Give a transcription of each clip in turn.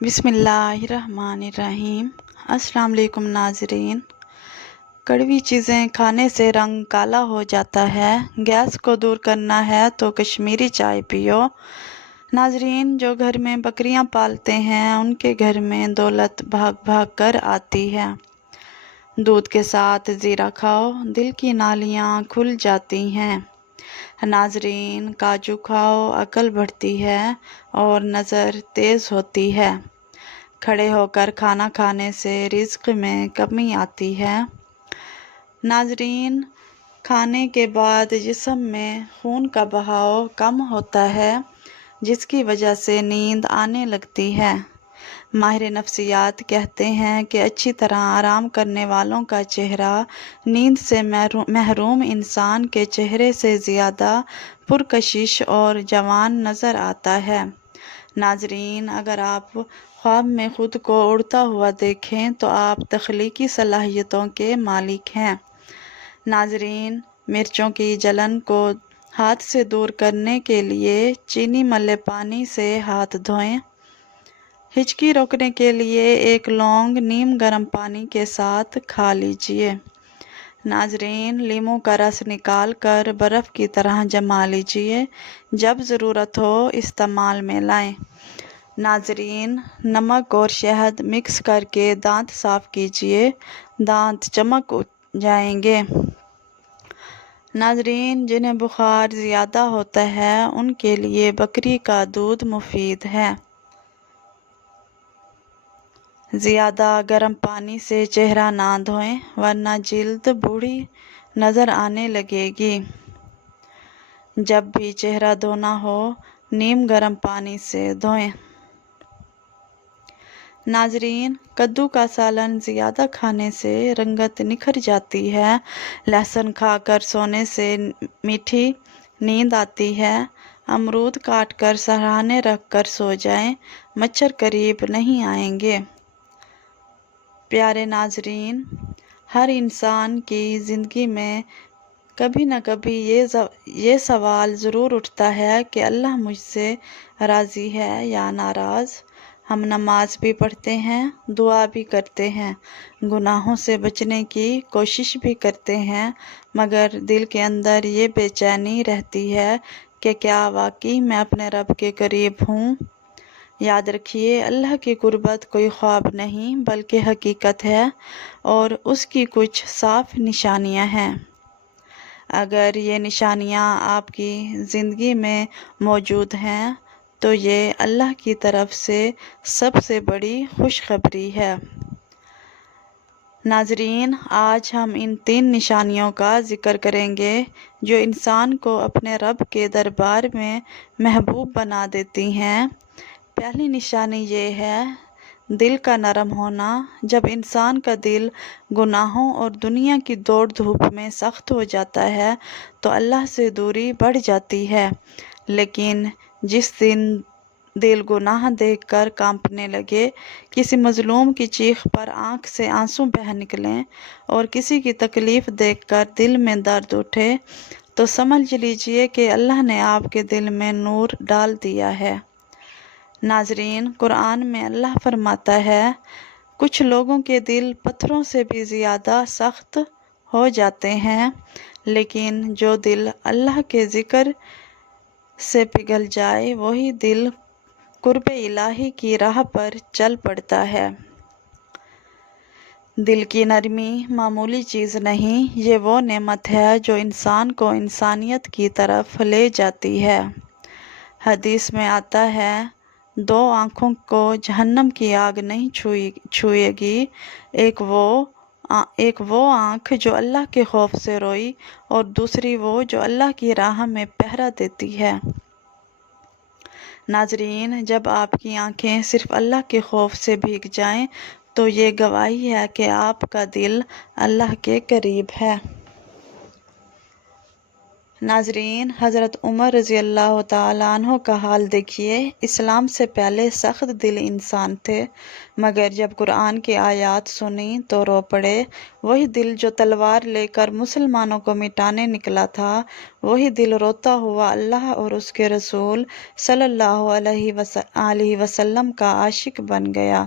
بسم اللہ الرحمن الرحیم۔ السلام علیکم ناظرین۔ کڑوی چیزیں کھانے سے رنگ کالا ہو جاتا ہے، گیس کو دور کرنا ہے تو کشمیری چائے پیو۔ ناظرین، جو گھر میں بکریاں پالتے ہیں ان کے گھر میں دولت بھاگ بھاگ کر آتی ہے۔ دودھ کے ساتھ زیرہ کھاؤ، دل کی نالیاں کھل جاتی ہیں۔ ناظرین، کاجو کھاؤ، عقل بڑھتی ہے اور نظر تیز ہوتی ہے۔ کھڑے ہو کر کھانا کھانے سے رزق میں کمی آتی ہے۔ ناظرین، کھانے کے بعد جسم میں خون کا بہاؤ کم ہوتا ہے، جس کی وجہ سے نیند آنے لگتی ہے۔ ماہر نفسیات کہتے ہیں کہ اچھی طرح آرام کرنے والوں کا چہرہ نیند سے محروم انسان کے چہرے سے زیادہ پرکشش اور جوان نظر آتا ہے۔ ناظرین، اگر آپ خواب میں خود کو اڑتا ہوا دیکھیں تو آپ تخلیقی صلاحیتوں کے مالک ہیں۔ ناظرین، مرچوں کی جلن کو ہاتھ سے دور کرنے کے لیے چینی ملے پانی سے ہاتھ دھوئیں۔ ہچکی روکنے کے لیے ایک لونگ نیم گرم پانی کے ساتھ کھا لیجیے۔ ناظرین، لیموں کا رس نکال کر برف کی طرح جما لیجیے، جب ضرورت ہو استعمال میں لائیں۔ ناظرین، نمک اور شہد مکس کر کے دانت صاف کیجیے، دانت چمک جائیں گے۔ ناظرین، جنہیں بخار زیادہ ہوتا ہے ان کے لیے بکری کا دودھ مفید ہے۔ زیادہ گرم پانی سے چہرہ نہ دھوئیں ورنہ جلد بوڑھی نظر آنے لگے گی۔ جب بھی چہرہ دھونا ہو نیم گرم پانی سے دھوئیں۔ ناظرین، کدو کا سالن زیادہ کھانے سے رنگت نکھر جاتی ہے۔ لہسن کھا کر سونے سے میٹھی نیند آتی ہے۔ امرود کاٹ کر سرہانے رکھ کر سو جائیں، مچھر قریب نہیں آئیں گے۔ پیارے ناظرین، ہر انسان کی زندگی میں کبھی نہ کبھی یہ سوال ضرور اٹھتا ہے کہ اللہ مجھ سے راضی ہے یا ناراض۔ ہم نماز بھی پڑھتے ہیں، دعا بھی کرتے ہیں، گناہوں سے بچنے کی کوشش بھی کرتے ہیں، مگر دل کے اندر یہ بے چینی رہتی ہے کہ کیا واقعی میں اپنے رب کے قریب ہوں؟ یاد رکھیے، اللہ کی قربت کوئی خواب نہیں بلکہ حقیقت ہے، اور اس کی کچھ صاف نشانیاں ہیں۔ اگر یہ نشانیاں آپ کی زندگی میں موجود ہیں تو یہ اللہ کی طرف سے سب سے بڑی خوشخبری ہے۔ ناظرین، آج ہم ان 3 نشانیوں کا ذکر کریں گے جو انسان کو اپنے رب کے دربار میں محبوب بنا دیتی ہیں۔ پہلی نشانی یہ ہے دل کا نرم ہونا۔ جب انسان کا دل گناہوں اور دنیا کی دوڑ دھوپ میں سخت ہو جاتا ہے تو اللہ سے دوری بڑھ جاتی ہے، لیکن جس دن دل گناہ دیکھ کر کانپنے لگے، کسی مظلوم کی چیخ پر آنکھ سے آنسو بہہ نکلیں اور کسی کی تکلیف دیکھ کر دل میں درد اٹھے تو سمجھ لیجیے کہ اللہ نے آپ کے دل میں نور ڈال دیا ہے۔ ناظرین، قرآن میں اللہ فرماتا ہے، کچھ لوگوں کے دل پتھروں سے بھی زیادہ سخت ہو جاتے ہیں، لیکن جو دل اللہ کے ذکر سے پگھل جائے وہی دل قرب الہی کی راہ پر چل پڑتا ہے۔ دل کی نرمی معمولی چیز نہیں، یہ وہ نعمت ہے جو انسان کو انسانیت کی طرف لے جاتی ہے۔ حدیث میں آتا ہے، 2 آنکھوں کو جہنم کی آگ نہیں چھوئے گی، ایک وہ آنکھ جو اللہ کے خوف سے روئی اور دوسری وہ جو اللہ کی راہ میں پہرہ دیتی ہے۔ ناظرین، جب آپ کی آنکھیں صرف اللہ کے خوف سے بھیگ جائیں تو یہ گواہی ہے کہ آپ کا دل اللہ کے قریب ہے۔ ناظرین، حضرت عمر رضی اللہ تعالیٰ عنہ کا حال دیکھیے۔ اسلام سے پہلے سخت دل انسان تھے، مگر جب قرآن کی آیات سنی تو رو پڑے۔ وہی دل جو تلوار لے کر مسلمانوں کو مٹانے نکلا تھا، وہی دل روتا ہوا اللہ اور اس کے رسول صلی اللہ علیہ وسلم کا عاشق بن گیا۔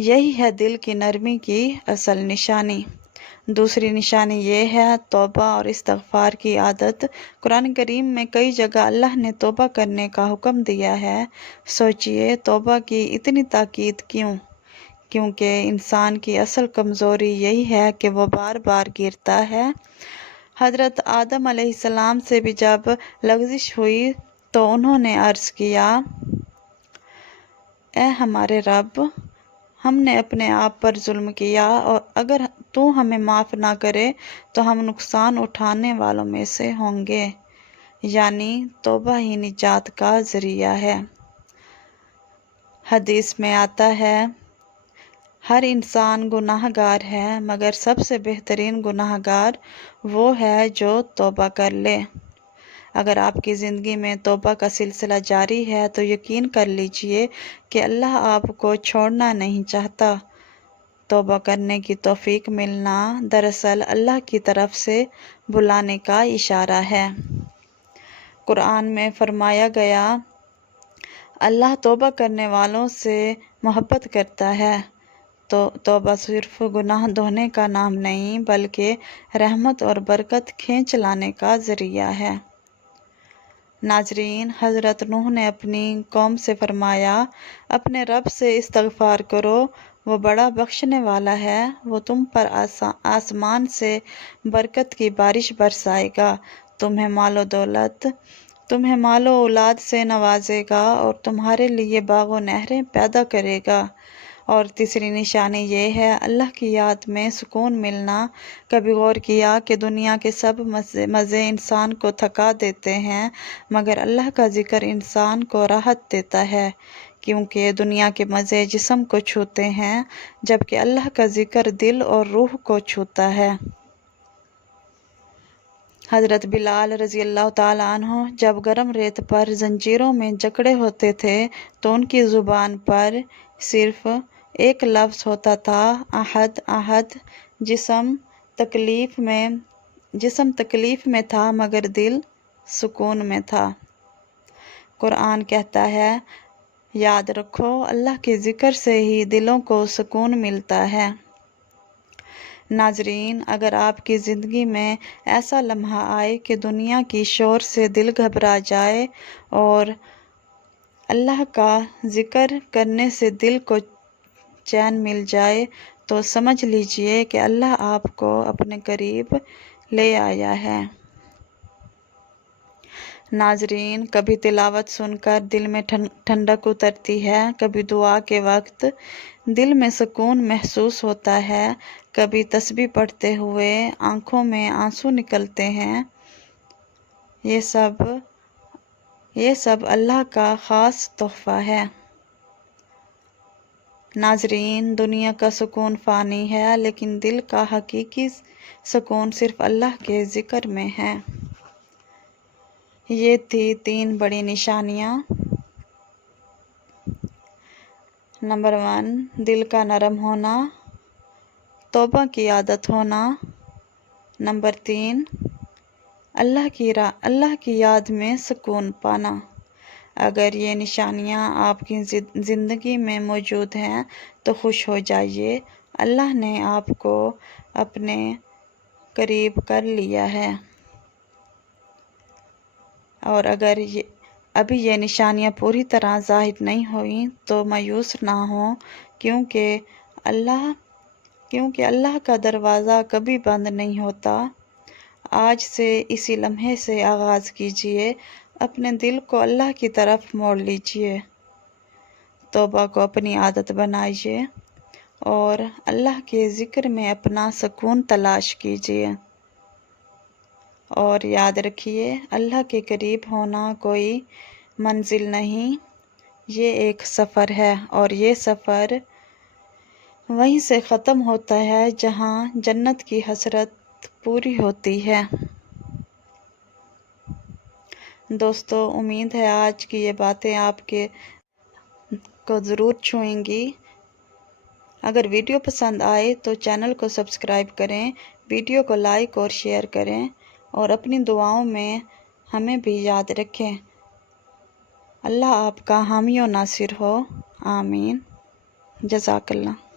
یہی ہے دل کی نرمی کی اصل نشانی۔ دوسری نشانی یہ ہے توبہ اور استغفار کی عادت۔ قرآن کریم میں کئی جگہ اللہ نے توبہ کرنے کا حکم دیا ہے۔ سوچئے توبہ کی اتنی تاکید کیوں؟ کیونکہ انسان کی اصل کمزوری یہی ہے کہ وہ بار بار گرتا ہے۔ حضرت آدم علیہ السلام سے بھی جب لغزش ہوئی تو انہوں نے عرض کیا، اے ہمارے رب، ہم نے اپنے آپ پر ظلم کیا، اور اگر تو ہمیں معاف نہ کرے تو ہم نقصان اٹھانے والوں میں سے ہوں گے۔ یعنی توبہ ہی نجات کا ذریعہ ہے۔ حدیث میں آتا ہے، ہر انسان گناہ گار ہے، مگر سب سے بہترین گناہ گار وہ ہے جو توبہ کر لے۔ اگر آپ کی زندگی میں توبہ کا سلسلہ جاری ہے تو یقین کر لیجئے کہ اللہ آپ کو چھوڑنا نہیں چاہتا۔ توبہ کرنے کی توفیق ملنا دراصل اللہ کی طرف سے بلانے کا اشارہ ہے۔ قرآن میں فرمایا گیا، اللہ توبہ کرنے والوں سے محبت کرتا ہے۔ تو توبہ صرف گناہ دھونے کا نام نہیں بلکہ رحمت اور برکت کھینچ لانے کا ذریعہ ہے۔ ناظرین، حضرت نوح نے اپنی قوم سے فرمایا، اپنے رب سے استغفار کرو، وہ بڑا بخشنے والا ہے، وہ تم پر آسمان سے برکت کی بارش برسائے گا، تمہیں مال و اولاد سے نوازے گا اور تمہارے لیے باغ و نہریں پیدا کرے گا۔ اور تیسری نشانی یہ ہے اللہ کی یاد میں سکون ملنا۔ کبھی غور کیا کہ دنیا کے سب مزے انسان کو تھکا دیتے ہیں، مگر اللہ کا ذکر انسان کو راحت دیتا ہے، کیونکہ دنیا کے مزے جسم کو چھوتے ہیں، جبکہ اللہ کا ذکر دل اور روح کو چھوتا ہے۔ حضرت بلال رضی اللہ تعالیٰ عنہ جب گرم ریت پر زنجیروں میں جکڑے ہوتے تھے تو ان کی زبان پر صرف ایک لفظ ہوتا تھا، احد احد۔ جسم تکلیف میں تھا مگر دل سکون میں تھا۔ قرآن کہتا ہے، یاد رکھو اللہ کے ذکر سے ہی دلوں کو سکون ملتا ہے۔ ناظرین، اگر آپ کی زندگی میں ایسا لمحہ آئے کہ دنیا کی شور سے دل گھبرا جائے اور اللہ کا ذکر کرنے سے دل کو چین مل جائے تو سمجھ لیجئے کہ اللہ آپ کو اپنے قریب لے آیا ہے۔ ناظرین، کبھی تلاوت سن کر دل میں ٹھنڈک اترتی ہے، کبھی دعا کے وقت دل میں سکون محسوس ہوتا ہے، کبھی تسبیح پڑھتے ہوئے آنکھوں میں آنسو نکلتے ہیں۔ یہ سب اللہ کا خاص تحفہ ہے۔ ناظرین، دنیا کا سکون فانی ہے، لیکن دل کا حقیقی سکون صرف اللہ کے ذکر میں ہے۔ یہ تھی 3 بڑی نشانیاں۔ نمبر 1، دل کا نرم ہونا، توبہ کی عادت ہونا۔ نمبر 3، اللہ کی یاد میں سکون پانا۔ اگر یہ نشانیاں آپ کی زندگی میں موجود ہیں تو خوش ہو جائیے، اللہ نے آپ کو اپنے قریب کر لیا ہے۔ اور اگر ابھی یہ نشانیاں پوری طرح ظاہر نہیں ہوئیں تو مایوس نہ ہوں، کیونکہ اللہ کا دروازہ کبھی بند نہیں ہوتا۔ آج سے اسی لمحے سے آغاز کیجئے، اپنے دل کو اللہ کی طرف موڑ لیجئے، توبہ کو اپنی عادت بنائیے اور اللہ کے ذکر میں اپنا سکون تلاش کیجئے۔ اور یاد رکھیے، اللہ کے قریب ہونا کوئی منزل نہیں، یہ ایک سفر ہے، اور یہ سفر وہیں سے ختم ہوتا ہے جہاں جنت کی حسرت پوری ہوتی ہے۔ دوستو امید ہے آج کی یہ باتیں آپ کو ضرور چھوئیں گی۔ اگر ویڈیو پسند آئے تو چینل کو سبسکرائب کریں، ویڈیو کو لائک اور شیئر کریں اور اپنی دعاؤں میں ہمیں بھی یاد رکھیں۔ اللہ آپ کا حامی و ناصر ہو، آمین۔ جزاک اللہ۔